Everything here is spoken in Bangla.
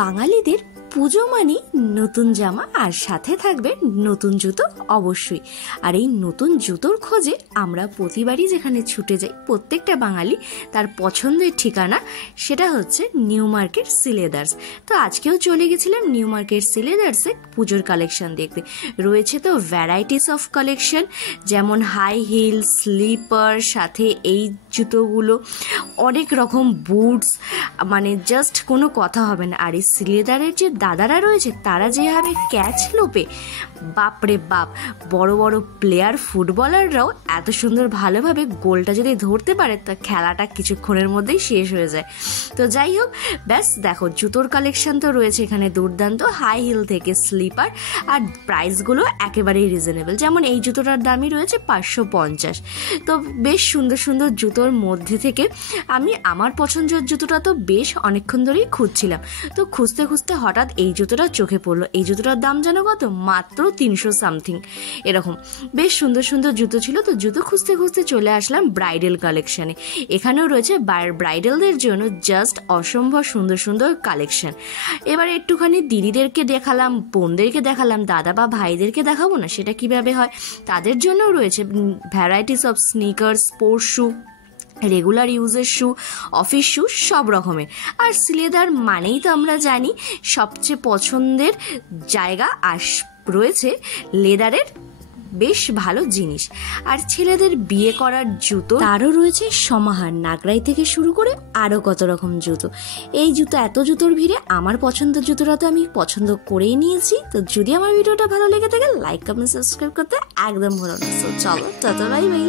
বাঙালিদের পুজো মানে নতুন জামা আর সাথে থাকবে নতুন জুতো অবশ্যই। আর এই নতুন জুতোর খোঁজে আমরা প্রতিবারই যেখানে ছুটে যাই, প্রত্যেকটা বাঙালি তার পছন্দের ঠিকানা সেটা হচ্ছে নিউ মার্কেট সিলেদার্স। তো আজকেও চলে গেছিলাম নিউ মার্কেট সিলেদার্সে পুজোর কালেকশন দেখতে। রয়েছে তো ভ্যারাইটিস অফ কালেকশন, যেমন হাই হিল, স্লিপার, সাথে এই জুতোগুলো, অনেক রকম বুটস, মানে জাস্ট কোনো কথা হবে না। আর এই সিলেদারের যে দাদারা রয়েছে তারা যেভাবে ক্যাচ লোপে, বাপরে বাপ, বড় বড় প্লেয়ার ফুটবলাররাও এত সুন্দর ভালোভাবে গোলটা যদি ধরতে পারে তা খেলাটা কিছুক্ষণের মধ্যেই শেষ হয়ে যায়। তো যাই হোক, ব্যাস দেখো জুতোর কালেকশন তো রয়েছে এখানে দুর্দান্ত, হাই হিল থেকে স্লিপার, আর প্রাইসগুলো একেবারেই রিজনেবল। যেমন এই জুতোটার দামই রয়েছে 550। তো বেশ সুন্দর সুন্দর জুতোর মধ্যে থেকে আমি আমার পছন্দের জুতোটা তো বেশ অনেকক্ষণ ধরেই খুঁজছিলাম। তো খুঁজতে খুঁজতে হঠাৎ এই জুতোটা চোখে পড়লো। এই জুতোটার দাম জানো কত? মাত্র 300 সামথিং এরকম। বেশ সুন্দর সুন্দর জুতো ছিল। তো জুতো খুঁজতে খুঁজতে চলে আসলাম ব্রাইডাল কালেকশানে। এখানেও রয়েছে ব্রাইডালদের জন্য জাস্ট অসম্ভব সুন্দর সুন্দর কালেকশন। এবারে একটুখানি দিদিদেরকে দেখালাম, বোনদেরকে দেখালাম, দাদা বা ভাইদেরকে দেখাবো না সেটা কিভাবে হয়? তাদের জন্যও রয়েছে varieties of sneaker, sports shoe, regular ইউজের শু, অফিস শু, সব রকমের। আর সিলেদার মানেই তো আমরা জানি সবচেয়ে পছন্দের জায়গা, আর রয়েছে লেদারের বেশ ভালো জিনিস। আর ছেলেদের বিয়ে করার জুতো তারও রয়েছে সমাহার, নাগরাই থেকে শুরু করে আরও কত রকম জুতো। এই জুতো, এত জুতোর ভিড়ে আমার পছন্দের জুতোটা তো আমি পছন্দ করেই নিয়েছি। তো যদি আমার ভিডিওটা ভালো লেগে থাকে লাইক, কমেন্ট, সাবস্ক্রাইব করতে একদম ভুলো না। চলো, টাটা, বাই বাই।